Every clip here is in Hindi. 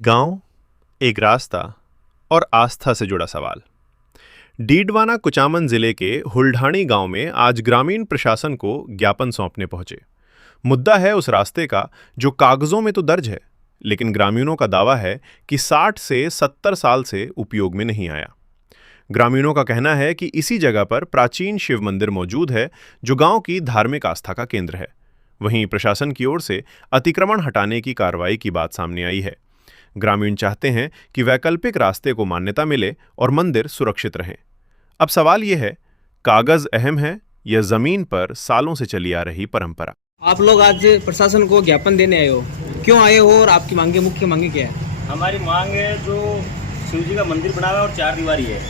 गांव, एक रास्ता और आस्था से जुड़ा सवाल। डीडवाना कुचामन जिले के हुल्ढाणी गांव में आज ग्रामीण प्रशासन को ज्ञापन सौंपने पहुंचे। मुद्दा है उस रास्ते का जो कागजों में तो दर्ज है, लेकिन ग्रामीणों का दावा है कि 60 से 70 साल से उपयोग में नहीं आया। ग्रामीणों का कहना है कि इसी जगह पर प्राचीन शिव मंदिर मौजूद है जो गांव की धार्मिक आस्था का केंद्र है। वहीं प्रशासन की ओर से अतिक्रमण हटाने की कार्रवाई की बात सामने आई है। ग्रामीण चाहते हैं कि वैकल्पिक रास्ते को मान्यता मिले और मंदिर सुरक्षित रहे। अब सवाल यह है, कागज अहम है या जमीन पर सालों से चली आ रही परंपरा? आप लोग आज प्रशासन को ज्ञापन देने आए हो, क्यों आए हो और आपकी मांगे, मुख्य मांगे क्या है? हमारी मांग है, जो शिव जी का मंदिर बना हुआ है और 4 दीवारी है,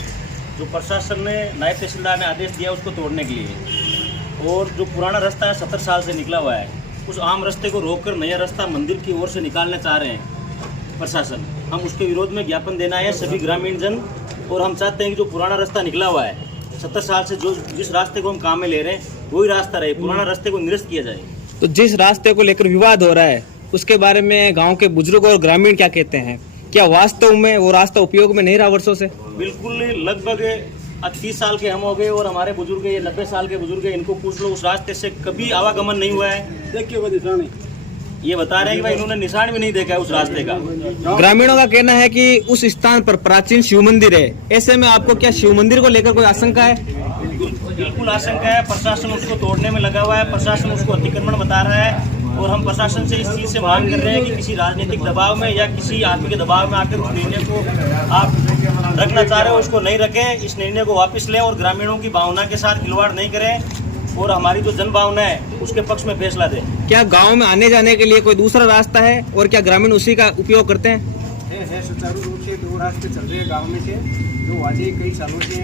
जो प्रशासन ने नायब तहसीलदार ने आदेश दिया उसको तोड़ने के लिए, और जो पुराना रास्ता है 70 साल से निकला हुआ है, उस आम रास्ते को रोककर नया रास्ता मंदिर की ओर से निकालना चाह रहे हैं प्रशासन। हम उसके विरोध में ज्ञापन देना है सभी ग्रामीण जन, और हम चाहते हैं कि जो पुराना रास्ता निकला हुआ है 70 साल से, जो जिस रास्ते को हम काम में ले रहे हैं वही रास्ता रहे, पुराना रास्ते को निरस्त किया जाए। तो जिस रास्ते को लेकर विवाद हो रहा है उसके बारे में गांव के बुजुर्ग और ग्रामीण क्या कहते हैं? क्या वास्तव में वो रास्ता उपयोग में नहीं रहा वर्षों से? बिल्कुल, लगभग 30 साल के हम हो गए और हमारे बुजुर्ग, ये 90 साल के बुजुर्ग, इनको पूछ लो, उस रास्ते से कभी आवागमन नहीं हुआ है। देखिए वो निशान, ये बता रहे हैं कि भाई इन्होंने निशान भी नहीं देखा है उस रास्ते का। ग्रामीणों का कहना है कि उस स्थान पर प्राचीन शिव मंदिर है। ऐसे में आपको क्या शिव मंदिर को लेकर कोई आशंका है? बिल्कुल आशंका है। प्रशासन उसको तोड़ने में लगा हुआ है, प्रशासन उसको अतिक्रमण बता रहा है, और हम प्रशासन से इस चीज से मांग कर रहे हैं कि किसी राजनीतिक दबाव में या किसी आदमी के दबाव में आकर उस निर्णय को आप रखना चाह रहे हो उसको नहीं रखें, इस निर्णय को वापस लें और ग्रामीणों की भावना के साथ खिलवाड़ नहीं करें, और हमारी जो जन भावना है उसके पक्ष में फैसला दें। क्या गांव में आने जाने के लिए कोई दूसरा रास्ता है और क्या ग्रामीण उसी का उपयोग करते हैं? है सुचारू रूप से 2 रास्ते चल रहे हैं गांव में से, जो आज कई सालों से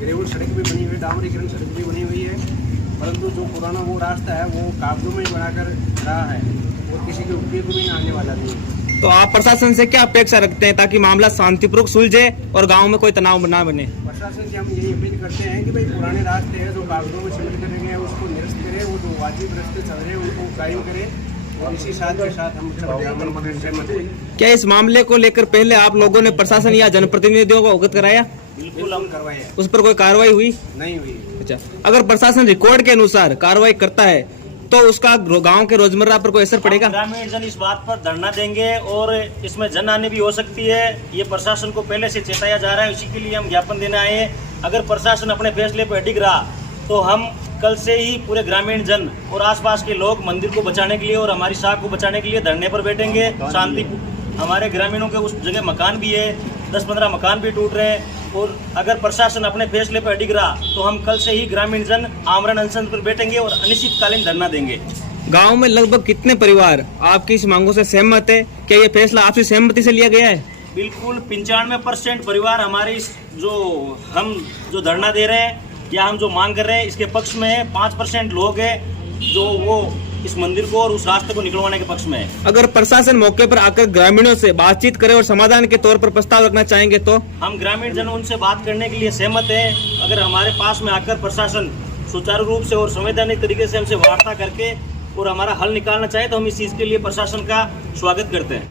ग्रेवल सड़क भी बनी हुई है, डामरीकरण सड़क भी बनी हुई है, परंतु जो पुराना वो रास्ता है वो कागजों में बनाकर रहा है और किसी के उपयोग में आने वाला नहीं। तो आप प्रशासन से क्या अपेक्षा रखते हैं ताकि मामला शांतिपूर्वक सुलझे और गांव में कोई तनाव न बने? प्रशासन से हम यही अपील करते हैं कि भाई पुराने रास्ते हैं जो कागजों में सबमिट करे गए उसको निरस्त करें, वो जो वाजिब रास्ते चल रहे हैं उनको कायम करें, और इसी साथ के साथ हम सहमत हैं। क्या इस मामले को लेकर पहले आप लोगों ने प्रशासन या जनप्रतिनिधियों को अवगत कराया? बिल्कुल हम करवाए। उस पर कोई कार्रवाई हुई? नहीं हुई। अच्छा, अगर प्रशासन रिकॉर्ड के अनुसार कार्रवाई करता है तो उसका गांव के रोजमर्रा पर कोई असर पड़ेगा? ग्रामीण जन इस बात पर धरना देंगे और इसमें जन हानि भी हो सकती है। ये प्रशासन को पहले से चेताया जा रहा है, इसी के लिए हम ज्ञापन देने आए हैं। अगर प्रशासन अपने फैसले पर अडिग रहा तो हम कल से ही पूरे ग्रामीण जन और आसपास के लोग मंदिर को बचाने के लिए और हमारी शाख को बचाने के लिए धरने पर बैठेंगे। शांति, हमारे ग्रामीणों के उस जगह मकान भी है, 10-15 मकान भी टूट रहे हैं, और अगर प्रशासन अपने फैसले पर अडिग रहा तो हम कल से ही ग्रामीण जन आमरण अनशन पर बैठेंगे और अनिश्चितकालीन धरना देंगे। गांव में लगभग कितने परिवार आपकी इस मांगों से सहमत है? क्या ये फैसला आपसी सहमति से लिया गया है? बिल्कुल, 95% परिवार हमारे इस हम जो धरना दे रहे हैं या हम जो मांग कर रहे हैं इसके पक्ष में है। 5% लोग हैं जो वो इस मंदिर को और उस रास्ते को निकलवाने के पक्ष में है। अगर प्रशासन मौके पर आकर ग्रामीणों से बातचीत करे और समाधान के तौर पर प्रस्ताव रखना चाहेंगे तो? हम ग्रामीण जन उनसे बात करने के लिए सहमत है। अगर हमारे पास में आकर प्रशासन सुचारू रूप से और संवैधानिक तरीके से हमसे वार्ता करके और हमारा हल निकालना चाहे तो हम इस चीज के लिए प्रशासन का स्वागत करते हैं।